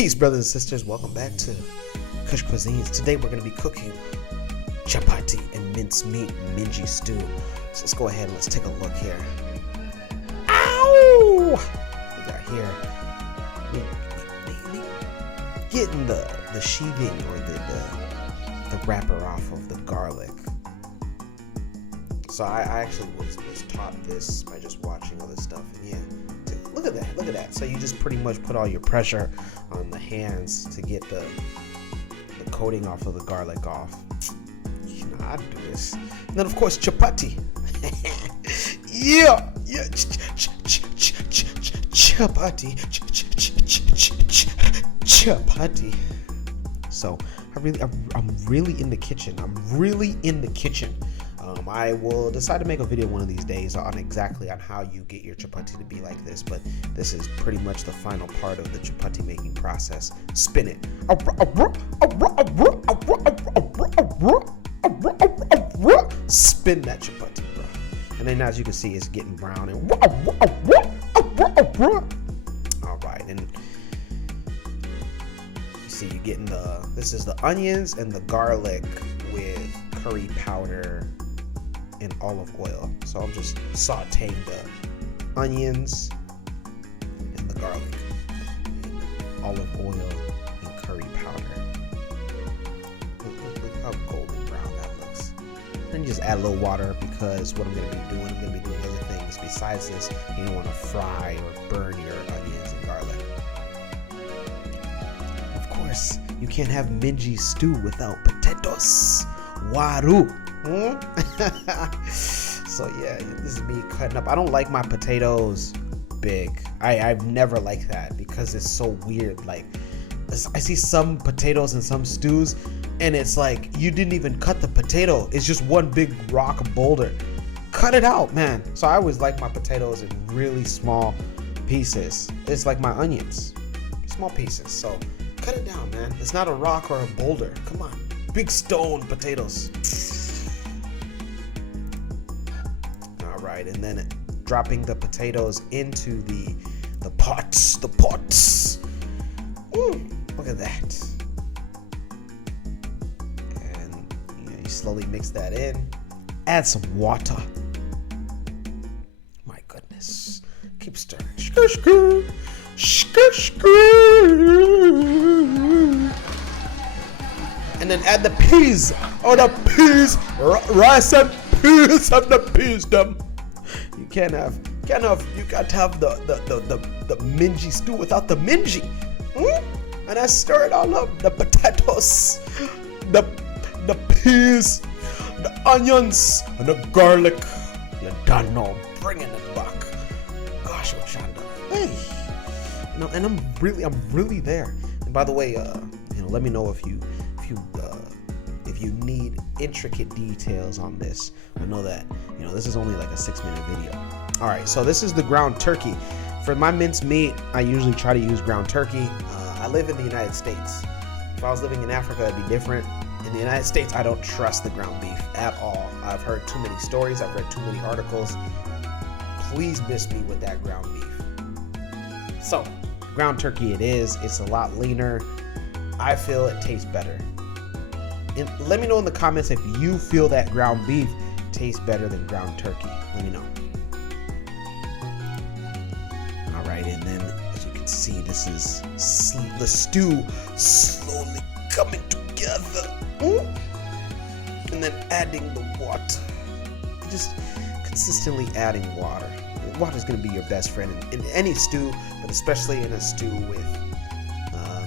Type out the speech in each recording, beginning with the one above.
Peace, brothers and sisters. Welcome back to Kush Cuisines. Today we're going to be cooking chapati and minced meat Minji stew. So let's go ahead and let's take a look here. Ow! We got here getting the sheathing or the wrapper off of the garlic. So I actually was taught this by just watching all this stuff. And yeah. Look at that. So you just pretty much put all your pressure on the hands to get the coating off of the garlic off. You know how to do this. And then of course chapati. yeah. Chapati. Chapati. So I'm really in the kitchen. I will decide to make a video one of these days on how you get your chapati to be like this, but this is pretty much the final part of the chapati making process. Spin it. Spin that chapati, bro. And then as you can see, it's getting brown and all right, and you see you getting this is the onions and the garlic with curry powder and olive oil. So I'm just sauteing the onions and the garlic and olive oil and curry powder. Look how golden brown that looks. Then you just add a little water because what I'm going to be doing other things besides this. You don't want to fry or burn your onions and garlic. Of course, you can't have Minji stew without potatoes. Waru. So yeah, this is me cutting up. I don't like my potatoes big. I've never liked that because it's so weird. Like I see some potatoes in some stews and it's like you didn't even cut the potato. It's just one big rock boulder. Cut it out, man. So I always like my potatoes in really small pieces. It's like my onions, small pieces. So cut it down, man. It's not a rock or a boulder. Come on, big stone potatoes. Right, and then dropping the potatoes into the pots. Look at that. And you slowly mix that in. Add some water. My goodness. Keep stirring. And then add the peas. Rice and peas and the peas them. You can't have you got to have the Minji stew without the Minji. And I stir it all up. The potatoes, the peas, the onions, and the garlic. You done know, bringing it back. Gosh, Ochanda. Hey. And I'm really there. And by the way, let me know if you need intricate details on this. I know that this is only like a 6-minute video. All right, so this is the ground turkey. For my minced meat, I usually try to use ground turkey. I live in the United States. If I was living in Africa, it'd be different. In the United States, I don't trust the ground beef at all. I've heard too many stories. I've read too many articles. Please miss me with that ground beef. So, ground turkey it is. It's a lot leaner. I feel it tastes better. And let me know in the comments if you feel that ground beef tastes better than ground turkey. Let me know. All right, and then as you can see, this is the stew slowly coming together. And then adding the water. Just consistently adding water. Water is going to be your best friend in any stew, but especially in a stew with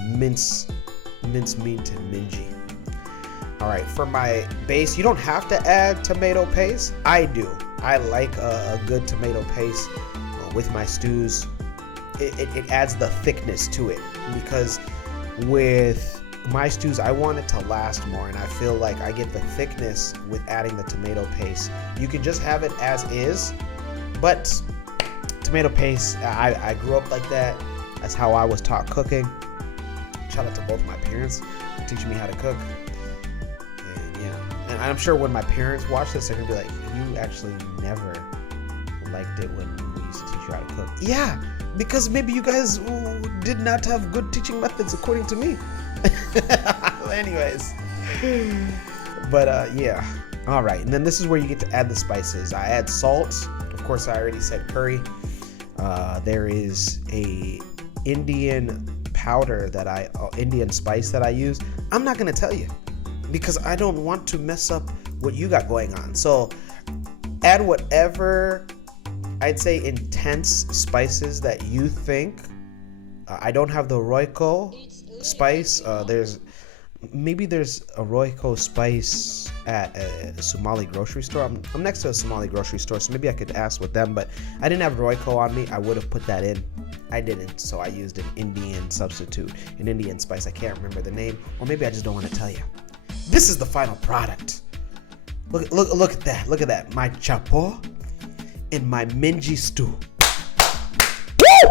minced meat and Minji. All right, for my base, you don't have to add tomato paste. I do. I like a good tomato paste with my stews. It adds the thickness to it because with my stews, I want it to last more, and I feel like I get the thickness with adding the tomato paste. You can just have it as is, but tomato paste, I grew up like that. That's how I was taught cooking. Shout out to both my parents for teaching me how to cook. And I'm sure when my parents watch this, they're gonna be like, "You actually never liked it when we used to teach you how to cook. Yeah, because maybe you guys did not have good teaching methods according to me. Anyways, but yeah. All right, and then this is where you get to add the spices. I add salt. Of course, I already said curry. There is a Indian powder that Indian spice that I use. I'm not gonna tell you because I don't want to mess up what you got going on. So add whatever, I'd say, intense spices that you think. I don't have the Royco spice. There's a Royco spice at a Somali grocery store. I'm next to a Somali grocery store, so maybe I could ask with them, but I didn't have Royco on me. I would have put that in. I didn't, so I used an Indian substitute, an Indian spice. I can't remember the name, or maybe I just don't want to tell you. This is the final product. Look at that. Look at that. My chapo and my Minji stew. Woo!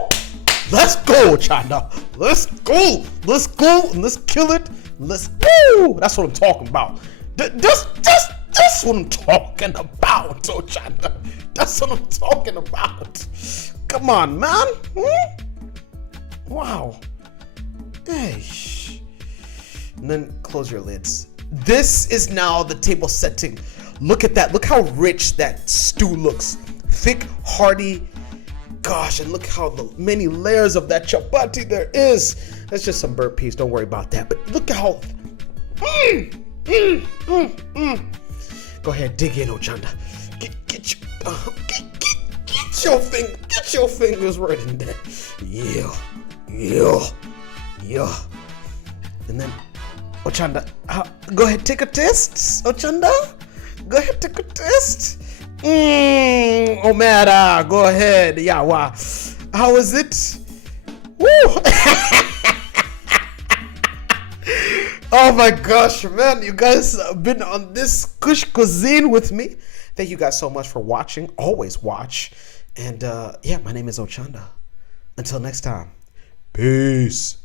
Let's go, Ochanda. Let's go. Let's go and let's kill it. Let's go. That's what I'm talking about. That's what I'm talking about, Ochanda. That's what I'm talking about. Come on, man. Wow. Hey. And then close your lids. This is now the table setting. Look at that. Look how rich that stew looks. Thick, hearty. Gosh, and look how many layers of that chapati there is. That's just some burnt peas. Don't worry about that. But look at how. Go ahead, dig in, Ochanda. Get your fingers right in there. Yeah. And then, Ochanda, go ahead, take a taste. Ochanda, go ahead, take a taste. Omera, go ahead. Yawa. How is it? Woo! Oh my gosh, man. You guys have been on this Kush Cuisine with me. Thank you guys so much for watching. Always watch. And yeah, my name is Ochanda. Until next time. Peace.